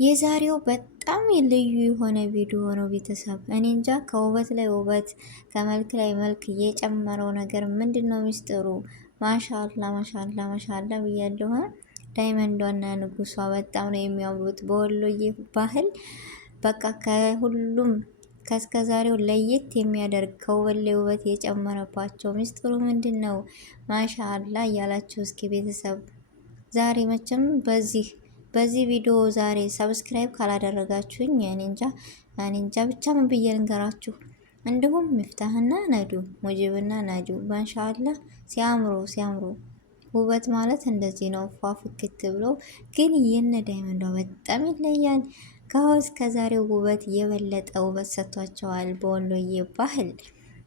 የዛሬው በጣም ልዩ የሆነ ቪዲዮ ነው ቤተሰብ። እኔ እንጃ ከውበት ላይ ውበት ከመልክ ላይ መልክ እየጨመረው ነገር ምንድን ነው ሚስጥሩ? ማሻላ ማሻላ ማሻላ ብያለሁ። ዳይመንዷና ንጉሷ በጣም ነው የሚያምሩት። በወሎዬ ባህል በቃ ከሁሉም ከእስከዛሬው ለየት የሚያደርግ ከውበት ላይ ውበት የጨመረባቸው ሚስጥሩ ምንድን ነው? ማሻላ እያላችሁ እስኪ ቤተሰብ ዛሬ መቼም በዚህ ቪዲዮ ዛሬ ሰብስክራይብ ካላደረጋችሁኝ እኔ እንጃ ብቻ ምን ብዬ ልንገራችሁ። እንዲሁም ሚፍታህና ነዱ ሙጂብና ነዱ ማሻአላ ሲያምሩ ውበት ማለት እንደዚህ ነው። ፏፍክት ብሎ ግን የነ ዳይመንዷ በጣም ይለያል። ከዛሬው ውበት የበለጠ ውበት ሰጥቷቸዋል። በወሎዬ ባህል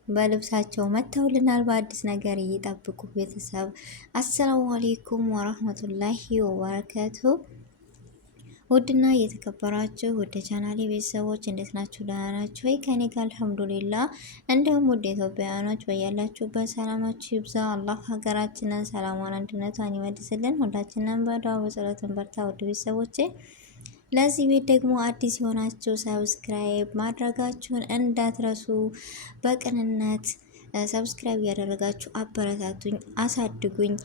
በልብሳቸው መተውልናል። በአዲስ ነገር እየጠብቁ ቤተሰብ። አሰላሙ አሌይኩም ወራህመቱላሂ ወበረከቱ። ውድና እየተከበራችሁ ወደ ቻናሌ ቤተሰቦች እንዴት ናችሁ? ደህና ናችሁ ወይ? ከኔ ጋር አልሐምዱሊላ። እንዲሁም ውድ ኢትዮጵያውያኖች በያላችሁበት ሰላማችሁ ይብዛ። አላህ ሀገራችንን ሰላሟን፣ አንድነቷን ይመልስልን። ሁላችንም በዱዓ በጸሎትን በርታ። ውድ ቤተሰቦቼ ለዚህ ቤት ደግሞ አዲስ የሆናችሁ ሰብስክራይብ ማድረጋችሁን እንዳትረሱ። በቅንነት ሰብስክራይብ ያደረጋችሁ አበረታቱኝ፣ አሳድጉኝ።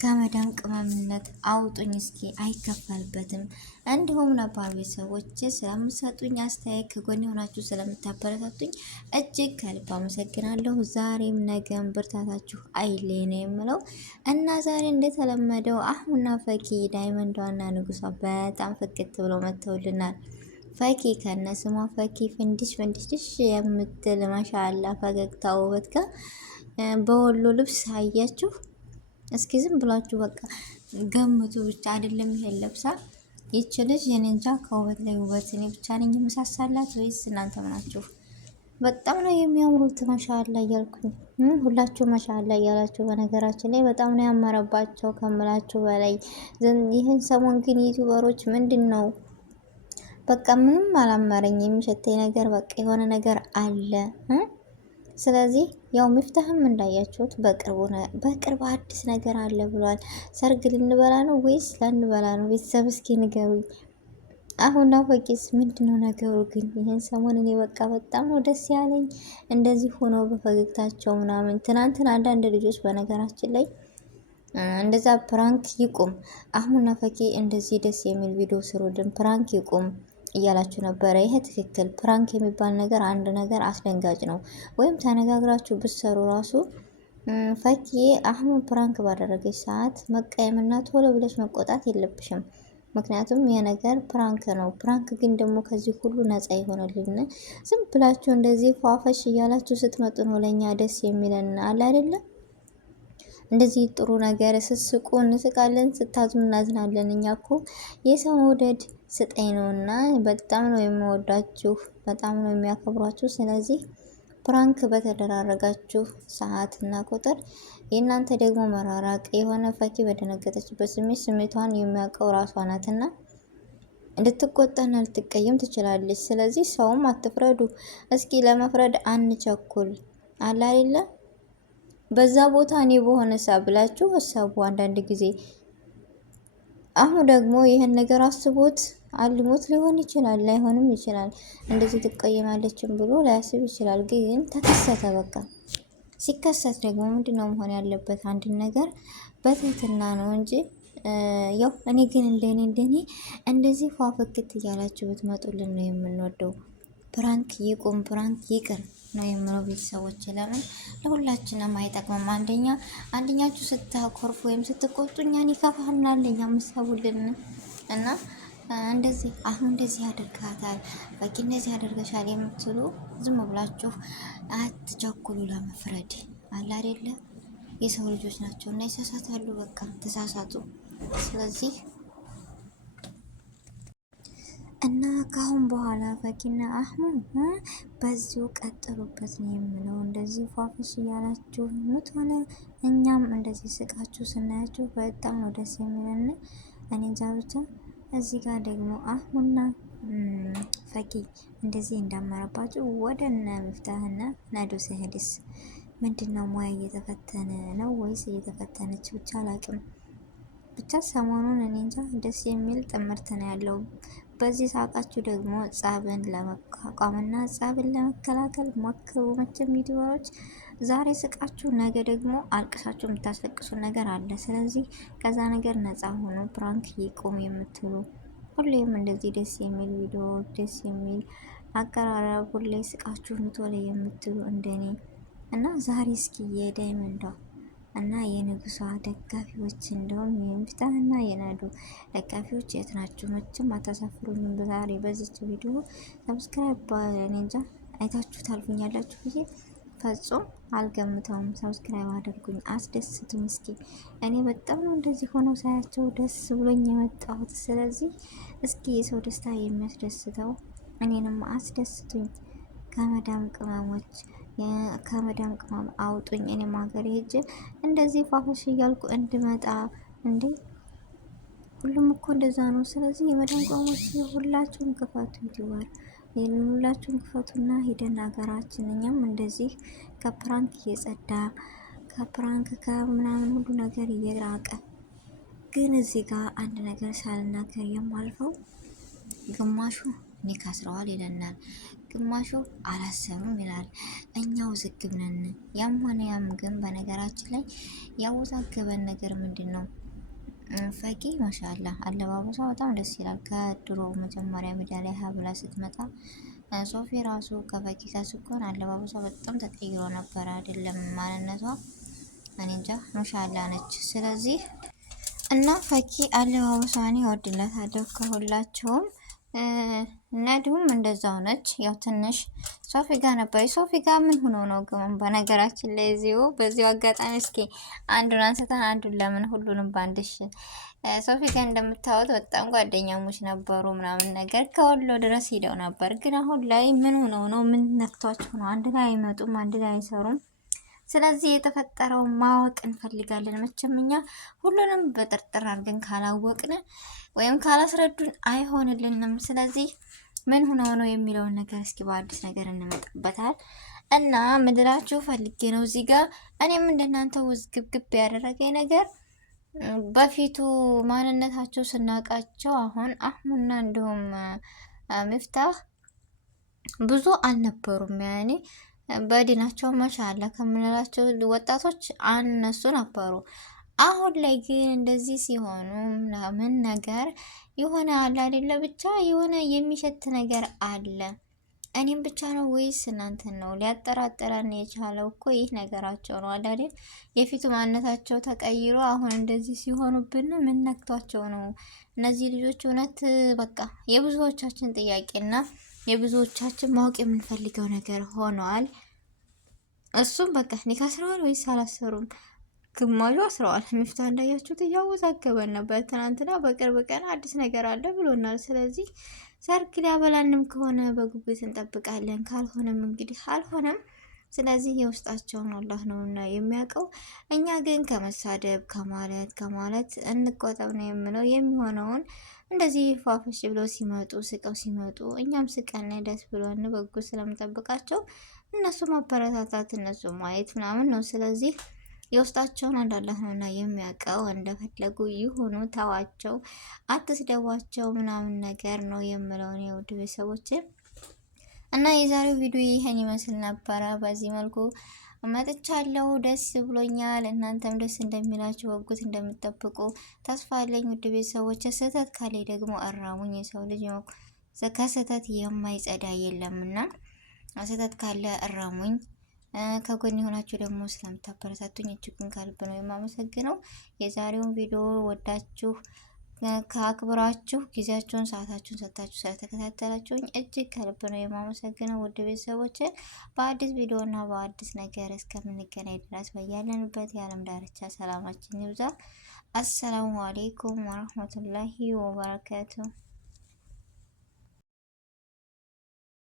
ከመዳም ቅመምነት አውጡኝ እስኪ፣ አይከፈልበትም። እንዲሁም ነባር ቤተሰቦች ስለምሰጡኝ አስተያየት ከጎን የሆናችሁ ስለምታበረታቱኝ እጅግ ከልብ አመሰግናለሁ። ዛሬም ነገም ብርታታችሁ አይለይ ነው የምለው እና ዛሬ እንደተለመደው አህሙና ፈኪ ዳይመንዷና ንጉሷ በጣም ፍክት ብለው መጥተውልናል። ፈኪ ከነ ስሟ ፈኪ ፍንድሽ የምትል ማሻአላ ፈገግታ ውበት ጋር በወሎ ልብስ አያችሁ። እስኪ ዝም ብላችሁ በቃ ገምቱ ብቻ። አይደለም ይሄን ለብሳ ይች ልጅ የኔ እንጃ ከውበት ላይ ውበት። እኔ ብቻ ነኝ የምሳሳላት ወይስ እናንተ ናችሁ? በጣም ነው የሚያምሩት። ማሻአላ እያልኩኝ ሁላችሁ ማሻአላ እያላችሁ፣ በነገራችን ላይ በጣም ነው ያማረባቸው ከምላችሁ በላይ። ይህን ሰሞን ግን ዩቲዩበሮች ምንድን ነው በቃ ምንም አላማረኝ። የሚሸተኝ ነገር በቃ የሆነ ነገር አለ። ስለዚህ ያው ሚፍታህም እንዳያችሁት በቅርብ አዲስ ነገር አለ ብሏል። ሰርግ ልንበላ ነው ወይስ ላንበላ ነው? ቤተሰብ እስኪ ንገሩኝ። አሁን ፈኪስ ምንድነው ነገሩ? ግን ይህን ሰሞን እኔ በቃ በጣም ነው ደስ ያለኝ እንደዚህ ሆኖ በፈገግታቸው ምናምን። ትናንትና አንዳንድ ልጆች በነገራችን ላይ እንደዛ ፕራንክ ይቁም አህሙና ፈኪ እንደዚህ ደስ የሚል ቪዲዮ ስሩልን፣ ፕራንክ ይቁም እያላችሁ ነበረ። ይሄ ትክክል። ፕራንክ የሚባል ነገር አንድ ነገር አስደንጋጭ ነው። ወይም ተነጋግራችሁ ብትሰሩ ራሱ ፈኪ አህሙ ፕራንክ ባደረገች ሰዓት መቀየምና ቶሎ ብለሽ መቆጣት የለብሽም። ምክንያቱም የነገር ፕራንክ ነው። ፕራንክ ግን ደግሞ ከዚህ ሁሉ ነፃ ይሆንልን። ዝም ብላችሁ እንደዚህ ፏፈሽ እያላችሁ ስትመጡ ነው ለእኛ ደስ የሚለን አለ አይደለም። እንደዚህ ጥሩ ነገር ስስቁ እንስቃለን፣ ስታዝኑ እናዝናለን። እኛ እኮ የሰው መውደድ ስጠኝ ነውና በጣም ነው የሚወዳችሁ፣ በጣም ነው የሚያከብሯችሁ። ስለዚህ ፕራንክ በተደራረጋችሁ ሰዓትና ቁጥር የእናንተ ደግሞ መራራቅ የሆነ ፈኪ በደነገጠችበት ስሜቷን የሚያውቀው ራሷ ናትና እንድትቆጣና ልትቀየም ትችላለች። ስለዚህ ሰውም አትፍረዱ። እስኪ ለመፍረድ አንቸኩል አለ አይደለ? በዛ ቦታ እኔ በሆነ ብላችሁ ሀሳቡ አንዳንድ ጊዜ አሁን ደግሞ ይህን ነገር አስቦት አልሞት ሊሆን ይችላል፣ ላይሆንም ይችላል። እንደዚህ ትቀየማለችም ብሎ ላያስብ ይችላል። ግን ተከሰተ። በቃ ሲከሰት ደግሞ ምንድነው መሆን ያለበት? አንድ ነገር በትህትና ነው እንጂ ያው እኔ ግን እንደኔ እንደዚህ ፏፍክት እያላችሁ ብትመጡልን ነው የምንወደው። ፕራንክ ይቁም፣ ፕራንክ ይቅር ነው የምለው ቤተሰቦች። ለምን ለሁላችንም አይጠቅምም። አንደኛችሁ ስታኮርፉ ወይም ስትቆጡ እኛን ይከፋናል። እኛ ምሰቡልን እና እንደዚህ አሁን እንደዚህ ያደርጋታል በቂ እንደዚህ ያደርገሻል የምትሉ ዝም ብላችሁ አትቸኩሉ ለመፍረድ አለ አይደለ? የሰው ልጆች ናቸው እና ይሳሳታሉ። በቃ ተሳሳቱ። ስለዚህ እና ካሁን በኋላ ፈኪና አህሙ በዚሁ ቀጥሉበት ነው የምለው። እንደዚህ ፏፍሽ እያላችሁ ሙት ሆነ እኛም እንደዚህ ስቃችሁ ስናያችሁ በጣም ነው ደስ የሚለን። እኔ እንጃ ብቻ እዚህ ጋር ደግሞ አህሙና ፈኪ እንደዚህ እንዳመረባችሁ ወደ እነ ሚፍታህና ናዱ ሲሄድስ ምንድነው? ሙያ እየተፈተነ ነው ወይስ እየተፈተነች? ብቻ አላቅም። ብቻ ሰሞኑን እኔ እንጃ ደስ የሚል ጥምርት ነው ያለው። በዚህ ሳቃችሁ ደግሞ ጸብን ለመቋቋምና ጸብን ለመከላከል ሞክሩ። መቼም ዩቲዩበሮች ዛሬ ስቃችሁ ነገ ደግሞ አልቅሳችሁ የምታስለቅሱ ነገር አለ። ስለዚህ ከዛ ነገር ነፃ ሆኖ ፕራንክ ይቆም የምትሉ ሁሌም እንደዚህ ደስ የሚል ቪዲዮ ደስ የሚል አቀራረብ ሁሌ ስቃችሁ ምትወለ የምትሉ እንደኔ እና ዛሬ እስኪ የዳይመንዷ እና የንጉሷ ደጋፊዎች እንደውም የሚፍታህ እና የናዱ ደጋፊዎች የት ናችሁ? መቼም አታሳፍሩኝም። ዛሬ በዚች ቪዲዮ ሰብስክራይብ እኔ እንጃ አይታችሁ ታልፉኛላችሁ ብዬ ፈጹም አልገምተውም። ሰብስክራይብ አድርጉኝ፣ አስደስቱኝ። እስኪ እኔ በጣም ነው እንደዚህ ሆነው ሳያቸው ደስ ብሎኝ የመጣሁት። ስለዚህ እስኪ የሰው ደስታ የሚያስደስተው እኔንም አስደስቱኝ። ከመዳም ቅመሞች ከመዳም ቅመም አውጡኝ። እኔም ሀገር ሄጄ እንደዚህ ፋፈሽ እያልኩ እንድመጣ እንዴ! ሁሉም እኮ እንደዛ ነው። ስለዚህ የመዳም ቅመሞች ሁላችሁም ክፈቱ፣ ዩቲዩበር ሁላችሁም ክፈቱና ሂደን ሀገራችን እኛም እንደዚህ ከፕራንክ እየጸዳ ከፕራንክ ከምናምን ሁሉ ነገር እየራቀ ግን እዚህ ጋር አንድ ነገር ሳልናገር የማልፈው ግማሹ ኒካ አስረዋል ይለናል፣ ግማሹ አላሰሩም ይላል። እኛው ዝግብ ነን። ያም ሆነ ያም ግን በነገራችን ላይ ያወዛገበን ነገር ምንድን ነው? ፈቂ ማሻአላ አለባበሷ በጣም ደስ ይላል። ከድሮ መጀመሪያ ሜዳ ላይ ሀብላ ስትመጣ ሶፊ ራሱ ከፈቂ ጋር ስትሆን አለባበሷ በጣም ተቀይሮ ነበረ። አይደለም ማንነቷ እኔ እንጃ ማሻአላ ነች። ስለዚህ እና ፈቂ አለባበሷን ይወድላታለሁ ከሁላቸውም። ነዲሁም እንደዛው ነች። ያው ትንሽ ሶፊ ጋር ነበር። ሶፊ ጋር ምን ሆኖ ነው ግን? በነገራችን ላይ በዚሁ አጋጣሚ እስኪ አንዱን አንስተን አንዱን ለምን ሁሉንም ባንድሽ። ሶፊ ጋር እንደምታወት በጣም ጓደኛሞች ነበሩ ምናምን ነገር ከወሎ ድረስ ሂደው ነበር። ግን አሁን ላይ ምን ሆኖ ነው? ምን ነክቷቸው ነው? አንድ ላይ አይመጡም፣ አንድ ላይ አይሰሩም። ስለዚህ የተፈጠረው ማወቅ እንፈልጋለን። መቼም እኛ ሁሉንም በጥርጥር አድርገን ካላወቅን ወይም ካላስረዱን አይሆንልንም። ስለዚህ ምን ሆነው ነው የሚለውን ነገር እስኪ በአዲስ ነገር እንመጣበታል። እና ምድራችሁ ፈልጌ ነው እዚህ ጋር እኔም እንደናንተ ውዝግብግብ ያደረገኝ ነገር በፊቱ ማንነታቸው ስናውቃቸው አሁን አህሙና እንዲሁም ሚፍታህ ብዙ አልነበሩም። ያኔ በዲናቸው ማሻአላ ከምንላቸው ወጣቶች አነሱ ነበሩ። አሁን ላይ ግን እንደዚህ ሲሆኑ ምናምን ነገር የሆነ አለ አይደለ? ብቻ የሆነ የሚሸት ነገር አለ። እኔም ብቻ ነው ወይስ እናንተን ነው ሊያጠራጥረን የቻለው? እኮ ይህ ነገራቸው ነው አለ አይደል? የፊቱ ማንነታቸው ተቀይሮ አሁን እንደዚህ ሲሆኑብን ምን ነክቷቸው ነው እነዚህ ልጆች? እውነት በቃ የብዙዎቻችን ጥያቄና የብዙዎቻችን ማወቅ የምንፈልገው ነገር ሆኗል። እሱም በቃ ኒካ አስረዋል ወይስ አላሰሩም? ግማሹ አስረዋል። ሚፍታህ እንዳያችሁት እያወዛገበን ነበር ትናንትና። በቅርብ ቀን አዲስ ነገር አለ ብሎናል። ስለዚህ ሰርግ ሊያበላንም ከሆነ በጉጉት እንጠብቃለን፣ ካልሆነም እንግዲህ አልሆነም። ስለዚህ የውስጣቸውን አላህ ነውና የሚያውቀው። እኛ ግን ከመሳደብ ከማለት እንቆጠብ ነው የምለው። የሚሆነውን እንደዚህ ፏፈሽ ብለው ሲመጡ ስቀው ሲመጡ እኛም ስቀን ደስ ብሎን በጉ ስለምጠብቃቸው እነሱ ማበረታታት እነሱ ማየት ምናምን ነው። ስለዚህ የውስጣቸውን አንድ አላህ ነውና የሚያውቀው። እንደፈለጉ ይሁኑ፣ ተዋቸው፣ አትስደቧቸው ምናምን ነገር ነው የምለውን የውድ ቤተሰቦች እና የዛሬው ቪዲዮ ይህን ይመስል ነበረ። በዚህ መልኩ መጥቻለሁ። ደስ ብሎኛል። እናንተም ደስ እንደሚላችሁ በጉት እንደምትጠብቁ ተስፋ አለኝ ውድ ቤተሰቦች። ስህተት ካለ ደግሞ እራሙኝ። የሰው ልጅ ከስህተት የማይጸዳ የለምና ስህተት ካለ እራሙኝ። ከጎን የሆናችሁ ደግሞ ስለምታበረታቱኝ እጅጉን ከልብ ነው የማመሰግነው። የዛሬውን ቪዲዮ ወዳችሁ ከአክብራችሁ ጊዜያችሁን ሰዓታችሁን ሰጥታችሁ ስለተከታተላችሁኝ እጅግ ከልብ ነው የማመሰግነው። ውድ ቤተሰቦች በአዲስ ቪዲዮ እና በአዲስ ነገር እስከምንገናኝ ድረስ በያለንበት የዓለም ዳርቻ ሰላማችን ይብዛ። አሰላሙ አሌይኩም ወረህመቱላሂ ወበረካቱ።